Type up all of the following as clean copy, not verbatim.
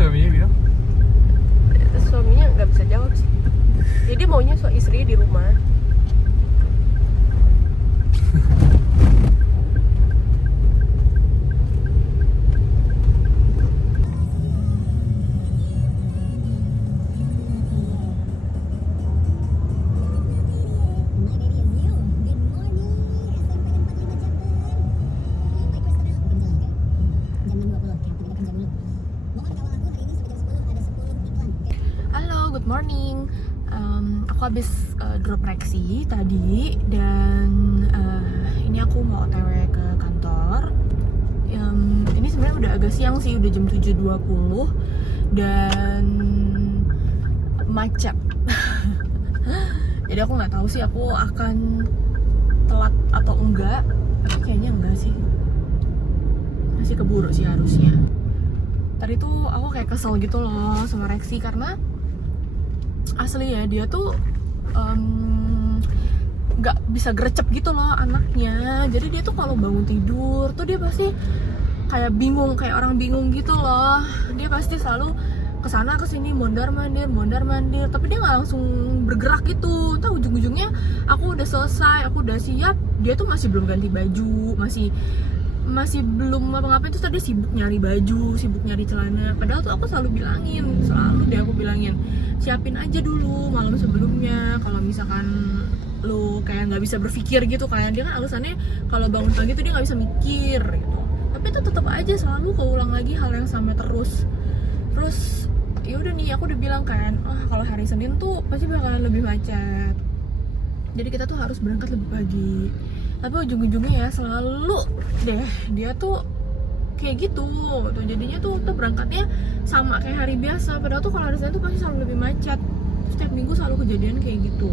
suaminya bilang? Terus suaminya nggak bisa jawab sih. Jadi maunya istrinya di rumah. Halo, good morning. Aku habis drop Rexy tadi dan ini aku mau OTW ke kantor. Ini sebenarnya udah agak siang sih, udah jam 7.20 dan macet. Jadi aku nggak tahu sih aku akan telat atau enggak, tapi kayaknya enggak sih. Masih keburu sih harusnya. Tadi tuh aku kayak kesel gitu loh sama Rexy karena asli ya dia tuh nggak bisa gercep gitu loh anaknya. Jadi dia tuh kalau bangun tidur tuh dia pasti kayak bingung, kayak orang bingung gitu loh. Dia pasti selalu kesana kesini, mondar mandir, tapi dia nggak langsung bergerak gitu. Entah ujung-ujungnya aku udah selesai, aku udah siap, dia tuh masih belum ganti baju, masih belum ngapa-ngapain. Terus tadi sibuk nyari baju, sibuk nyari celana. Padahal tuh aku selalu aku bilangin siapin aja dulu malam sebelumnya. Kalau misalkan lo kayak nggak bisa berpikir gitu, kayak dia kan alasannya kalau bangun pagi tuh dia nggak bisa mikir gitu. Tapi itu tetap aja selalu keulang lagi hal yang sama terus. Ya udah nih, aku udah bilang kan, kalau hari Senin tuh pasti bakalan lebih macet. Jadi kita tuh harus berangkat lebih pagi. Tapi ujung-ujungnya ya selalu deh dia tuh kayak gitu tuh. Jadinya tuh berangkatnya sama kayak hari biasa. Padahal tuh kalau hari Senin tuh pasti selalu lebih macet. Setiap minggu selalu kejadian kayak gitu.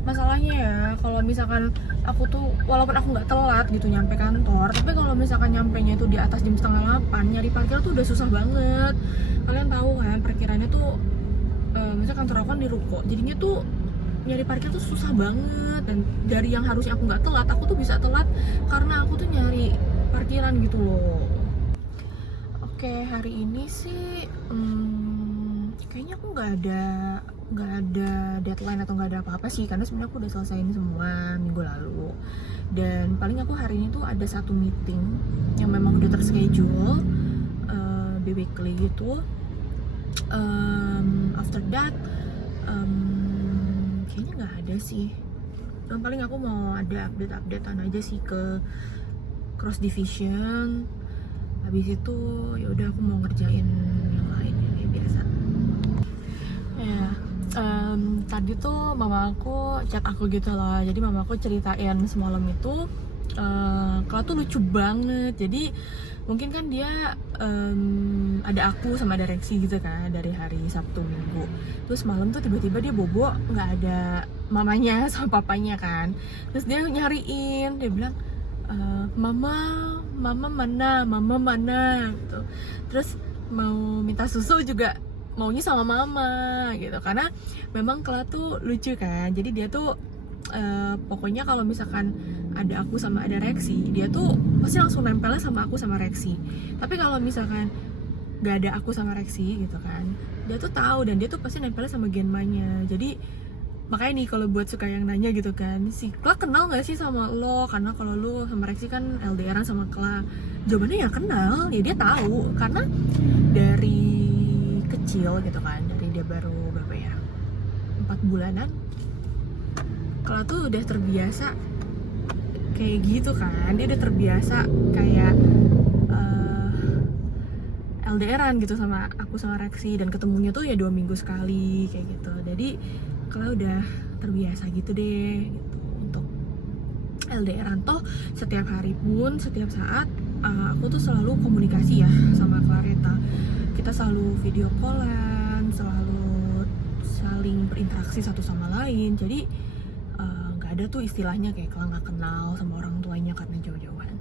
Masalahnya ya kalau misalkan aku tuh walaupun aku nggak telat gitu nyampe kantor, tapi kalau misalkan nyampenya itu di atas jam 7:30, nyari parkir tuh udah susah banget. Kalian tahu kan parkirannya tuh misalnya kantor aku kan di Ruko, jadinya tuh nyari parkir tuh susah banget. Dan dari yang harusnya aku nggak telat, aku tuh bisa telat karena aku tuh nyari parkiran gitu loh. Oke, hari ini sih kayaknya aku nggak ada deadline atau nggak ada apa-apa sih, karena sebenarnya aku udah selesaiin semua minggu lalu. Dan paling aku hari ini tuh ada satu meeting yang memang udah terschedule bi-weekly gitu. After that kayaknya nggak ada sih. Dan paling aku mau ada updatean aja sih ke cross division. Habis itu ya udah aku mau ngerjain yang lainnya kayak biasa. Ya, tadi tuh mama aku chat aku gitu loh. Jadi mama aku ceritain semalam itu Kala tuh lucu banget. Jadi mungkin kan dia ada aku sama ada Rexy gitu kan dari hari Sabtu Minggu. Terus malam tuh tiba-tiba dia bobo nggak ada mamanya sama papanya kan. Terus dia nyariin, dia bilang mama mana gitu. Terus mau minta susu juga maunya sama mama gitu, karena memang Kala tuh lucu kan. Jadi dia tuh pokoknya kalau misalkan ada aku sama ada Rexy, dia tuh pasti langsung nempelnya sama aku sama Rexy. Tapi kalau misalkan gak ada aku sama Rexy gitu kan, dia tuh tahu dan dia tuh pasti nempelnya sama Genmanya. Jadi makanya nih kalau buat suka yang nanya gitu kan, si Kla kenal gak sih sama lo? Karena kalau lo sama Rexy kan LDRan sama Kla. Jawabannya ya kenal, ya dia tahu karena dari kecil gitu kan, dari dia baru berapa ya, 4 bulanan, Kala tuh udah terbiasa kayak gitu kan. Dia udah terbiasa kayak LDRan gitu sama aku sama Rexy, dan ketemunya tuh ya 2 minggu sekali kayak gitu. Jadi Kala udah terbiasa gitu deh gitu untuk LDRan. Toh setiap hari pun, setiap saat aku tuh selalu komunikasi ya sama Clareta. Kita selalu video callan, selalu saling berinteraksi satu sama lain. Jadi nggak ada tuh istilahnya kayak Kala nggak kenal sama orang tuanya karena jauh-jauhan.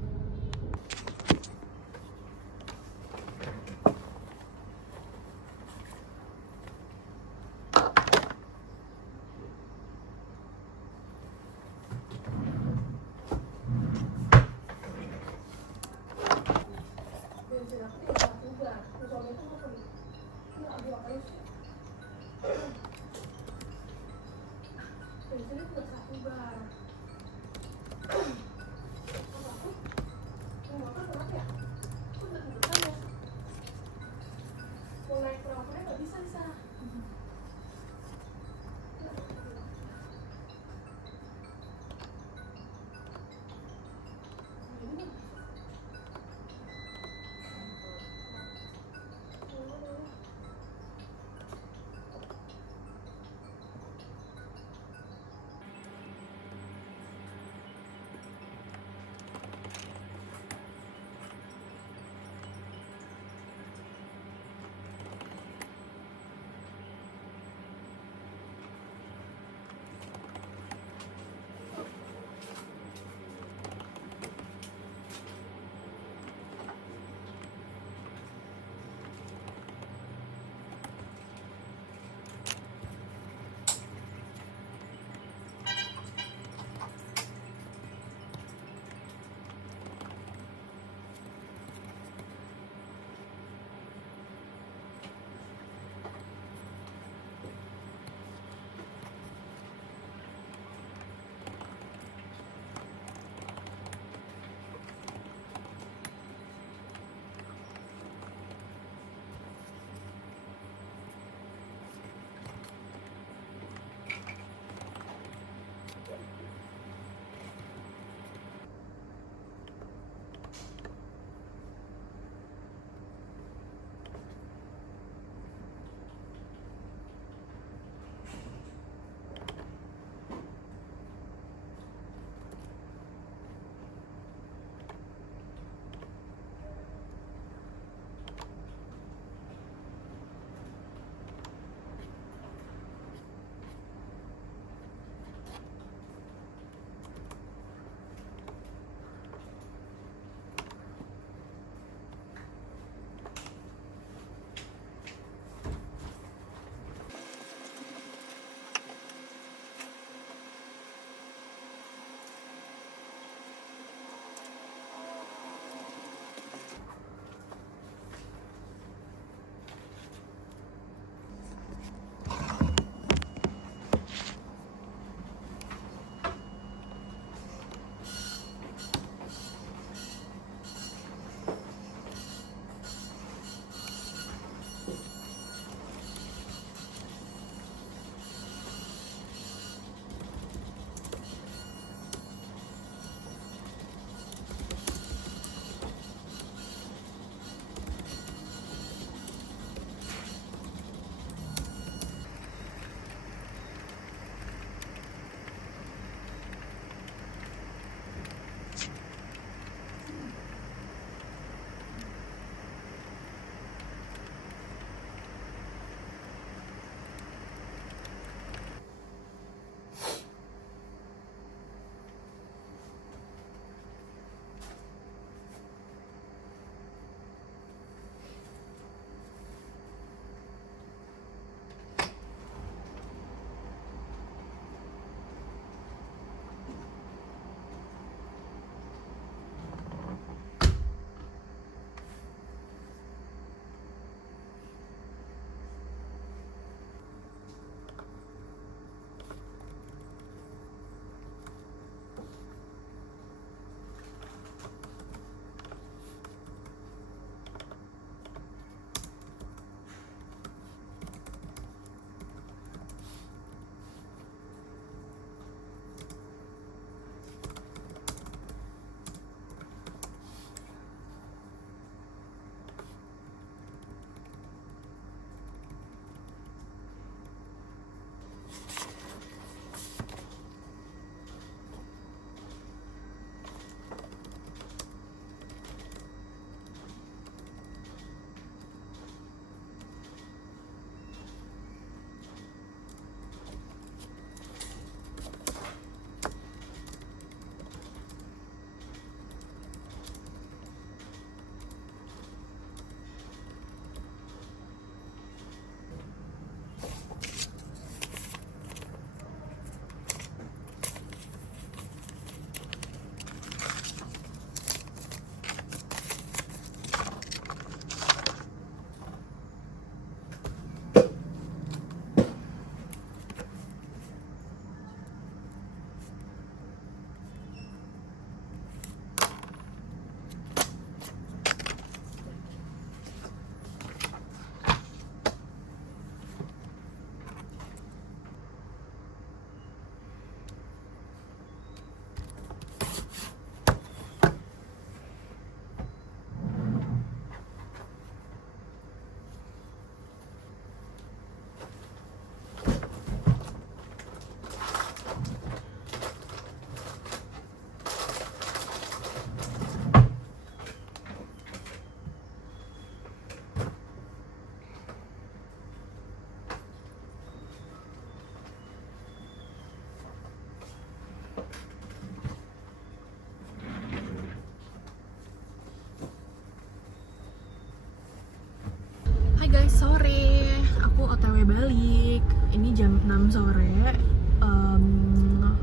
balik. Ini jam 6 sore.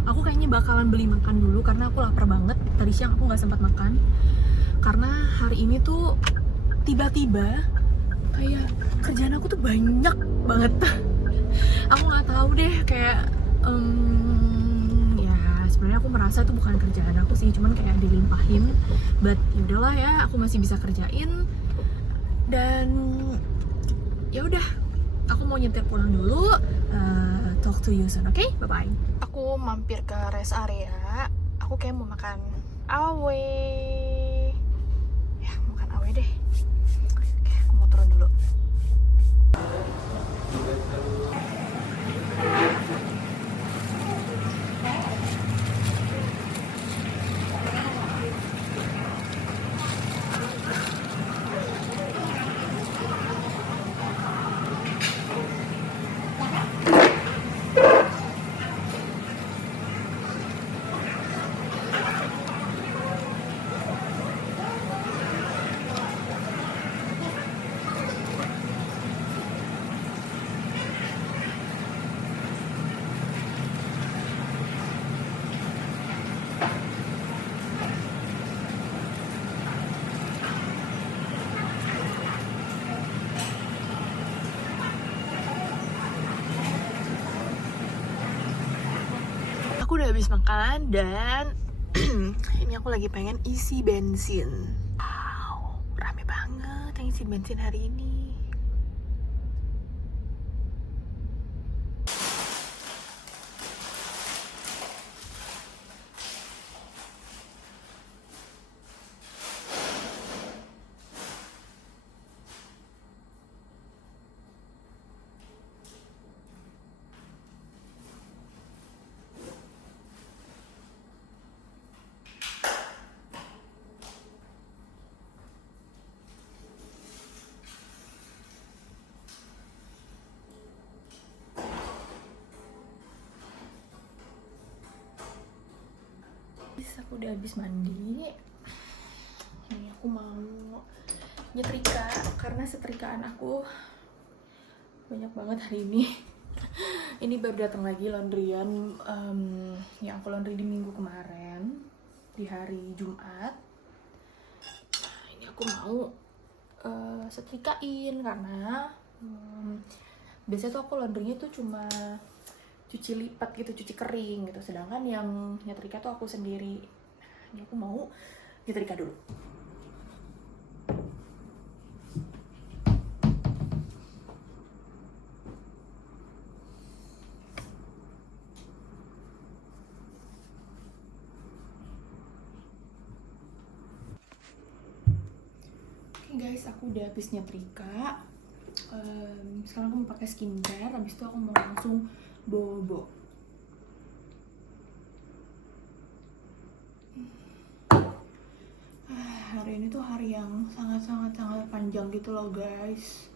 Aku kayaknya bakalan beli makan dulu karena aku lapar banget. Tadi siang aku nggak sempat makan karena hari ini tuh tiba-tiba kayak kerjaan aku tuh banyak banget. Aku nggak tahu deh, kayak ya sebenarnya aku merasa itu bukan kerjaan aku sih, cuman kayak dilimpahin. But yaudahlah ya, aku masih bisa kerjain. Dan ya udah, aku mau nyetir pulang dulu. Talk to you soon, oke? Bye bye. Aku mampir ke rest area. Aku kayak mau makan awe. Ya, makan awe deh. Oke, aku mau turun dulu. Aku udah habis makan dan ini aku lagi pengen isi bensin. Wow, rame banget yang isi bensin hari ini. Aku udah habis mandi. Ini aku mau nyetrika karena setrikaan aku banyak banget hari ini. Ini baru datang lagi laundryan yang aku laundry di minggu kemarin, di hari Jumat. Ini aku mau setrikain karena biasanya tuh aku laundrynya tuh cuma cuci lipat gitu, cuci kering gitu, sedangkan yang nyetrika tuh aku sendiri. Ini aku mau nyetrika dulu. Oke guys, aku udah habis nyetrika. Sekarang aku mau pakai skincare, habis itu aku mau langsung bobo. Hari ini tuh hari yang sangat panjang gitu loh guys.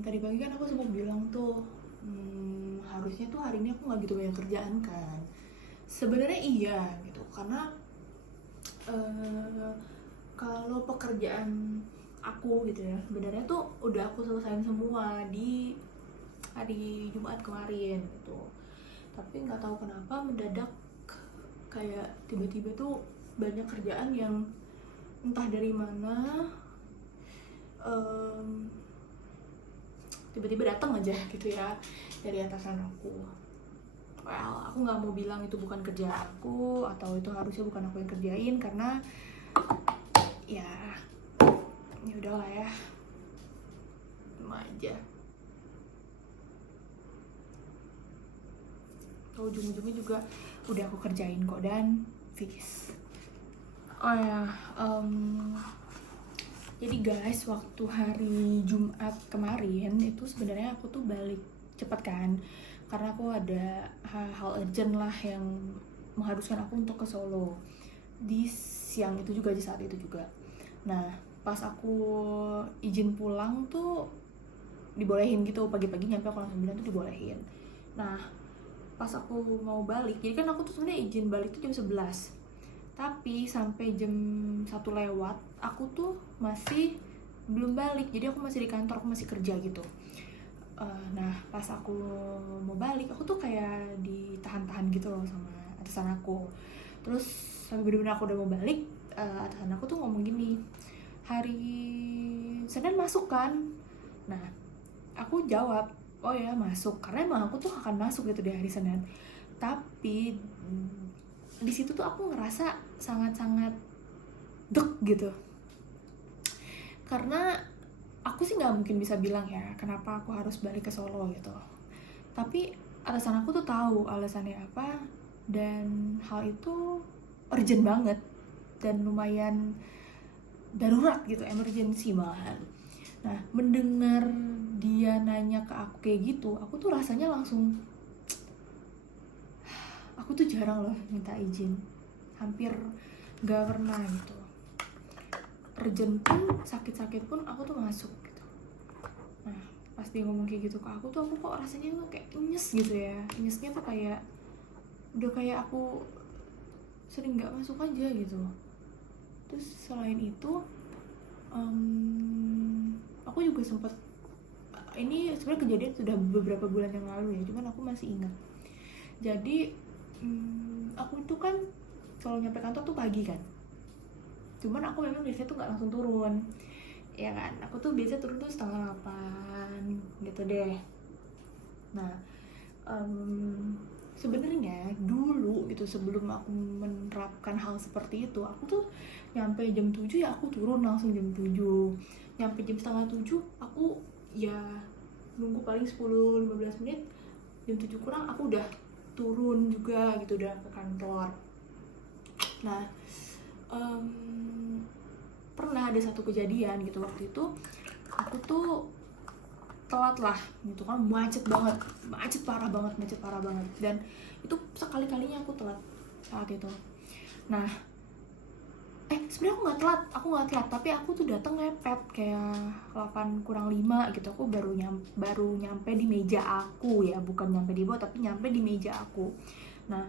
Tadi pagi kan aku sempat bilang tuh harusnya tuh hari ini aku nggak gitu banyak kerjaan kan. Sebenarnya iya gitu, karena kalau pekerjaan aku gitu ya, sebenarnya tuh udah aku selesain semua di hari Jumat kemarin gitu. Tapi nggak tahu kenapa mendadak kayak tiba-tiba tuh banyak kerjaan yang entah dari mana tiba-tiba datang aja gitu ya dari atasan aku. Well, aku nggak mau bilang itu bukan kerja aku atau itu harusnya bukan aku yang kerjain, karena ya udahlah ya, cuma aja. Ujung-ujungnya juga udah aku kerjain kok dan fix. Oh ya, jadi guys, waktu hari Jumat kemarin itu sebenarnya aku tuh balik cepet kan, karena aku ada hal urgent lah yang mengharuskan aku untuk ke Solo di siang itu juga, di saat itu juga. Nah, pas aku izin pulang tuh dibolehin gitu, pagi-pagi nyampe aku langsung bilang tuh dibolehin. Nah, pas aku mau balik, jadi kan aku tuh sebenarnya izin balik tuh jam 11, tapi sampai jam 1 lewat aku tuh masih belum balik, jadi aku masih di kantor, aku masih kerja gitu. Nah pas aku mau balik, aku tuh kayak ditahan-tahan gitu loh sama atasan aku. Terus sampai bener-bener aku udah mau balik, atasan aku tuh ngomong gini, hari Senin masuk kan? Nah aku jawab, oh ya masuk, karena emang aku tuh akan masuk gitu di hari Senin. Tapi di situ tuh aku ngerasa sangat-sangat deg gitu, karena aku sih nggak mungkin bisa bilang ya kenapa aku harus balik ke Solo gitu. Tapi atasan aku tuh tahu alasannya apa, dan hal itu urgent banget dan lumayan darurat gitu, emergency malahan. Nah mendengar dia nanya ke aku kayak gitu, aku tuh rasanya langsung, aku tuh jarang loh minta izin, hampir gak pernah gitu. Urgent pun, sakit-sakit pun aku tuh masuk gitu. Nah pas dia ngomong kayak gitu ke aku tuh, aku kok rasanya tuh kayak nyes gitu ya. Nyesnya tuh kayak udah kayak aku sering gak masuk aja gitu. Terus selain itu, aku juga sempet, ini sebenarnya kejadian sudah beberapa bulan yang lalu ya, cuman aku masih ingat. Jadi aku tuh kan selalu nyampe kantor tuh pagi kan, cuman aku memang biasanya tuh nggak langsung turun ya kan. Aku tuh biasa turun tuh 7:30 gitu deh. Nah sebenarnya dulu gitu, sebelum aku menerapkan hal seperti itu, aku tuh nyampe jam 7 ya aku turun langsung jam 7. Nyampe jam setengah 7 aku ya nunggu paling 10-15 menit, jam 7 kurang aku udah turun juga gitu, udah ke kantor. Nah pernah ada satu kejadian gitu, waktu itu aku tuh telat lah gitu kan, macet parah banget, dan itu sekali-kalinya aku telat saat itu. Nah sebenarnya aku nggak telat, tapi aku tuh datang mepet kayak 8:05 gitu. Aku baru nyampe di meja aku ya, bukan nyampe di bawah tapi nyampe di meja aku. Nah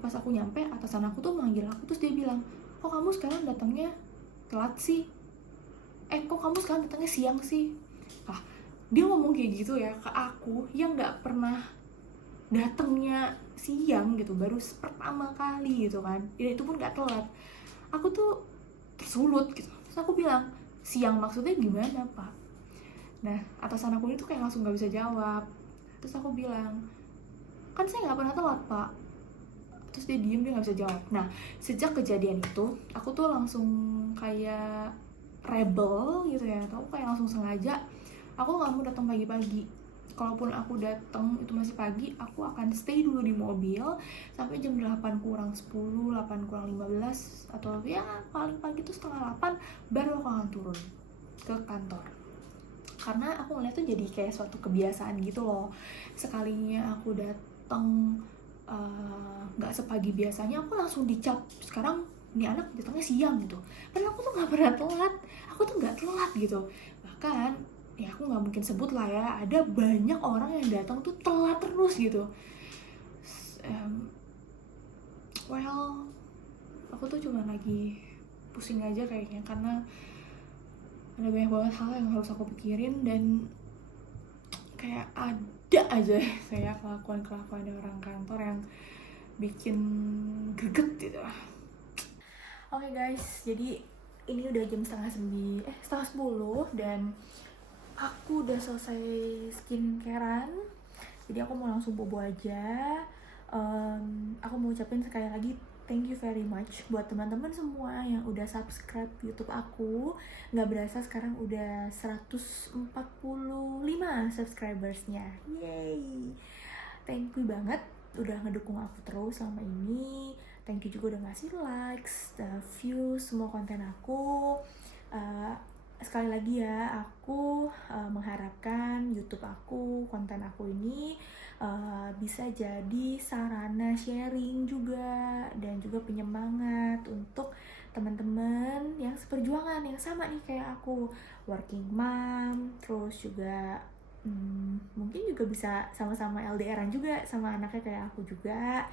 pas aku nyampe, atasan aku tuh manggil aku, terus dia bilang, kok kamu sekarang datangnya telat sih, kok kamu sekarang datangnya siang sih. Dia ngomong kayak gitu ya ke aku yang nggak pernah datangnya siang gitu, baru pertama kali gitu kan, dan itu pun nggak telat. Aku tuh tersulut gitu. Terus aku bilang, siang maksudnya gimana pak? Nah atasan aku itu kayak langsung nggak bisa jawab. Terus aku bilang, kan saya nggak pernah telat pak. Terus dia diem, dia nggak bisa jawab. Nah sejak kejadian itu aku tuh langsung kayak rebel gitu ya, atau kayak langsung sengaja aku nggak mau datang pagi-pagi. Kalaupun aku datang itu masih pagi, aku akan stay dulu di mobil sampai jam 8:10, 8:15, atau ya paling pagi itu 7:30, baru aku akan turun ke kantor. Karena aku ngeliat tuh jadi kayak suatu kebiasaan gitu loh. Sekalinya aku datang nggak sepagi biasanya, aku langsung dicap, sekarang ini anak datangnya siang gitu. Padahal aku tuh nggak pernah telat, aku tuh nggak telat gitu. Bahkan ya aku nggak mungkin sebut lah ya, ada banyak orang yang datang tuh telat terus gitu. Well, aku tuh cuma lagi pusing aja kayaknya, karena ada banyak banget hal yang harus aku pikirin, dan kayak ada aja saya kelakuan orang kantor yang bikin greget gitu. Oke guys, jadi ini udah jam setengah 10, dan aku udah selesai skincarean, jadi aku mau langsung bobo aja. Aku mau ucapin sekali lagi thank you very much buat teman-teman semua yang udah subscribe YouTube aku. Nggak berasa sekarang udah 145 subscribersnya. Yay! Thank you banget udah ngedukung aku terus selama ini. Thank you juga udah ngasih likes, views, semua konten aku. Sekali lagi ya, aku mengharapkan YouTube aku, konten aku ini bisa jadi sarana sharing juga, dan juga penyemangat untuk teman-teman yang seperjuangan, yang sama nih kayak aku, working mom, terus juga mungkin juga bisa sama-sama LDRan juga sama anaknya kayak aku juga.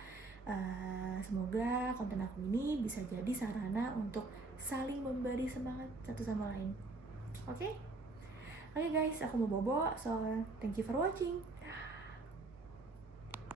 Semoga konten aku ini bisa jadi sarana untuk saling memberi semangat satu sama lain. Oke? Oke guys, aku mau bobo, so thank you for watching.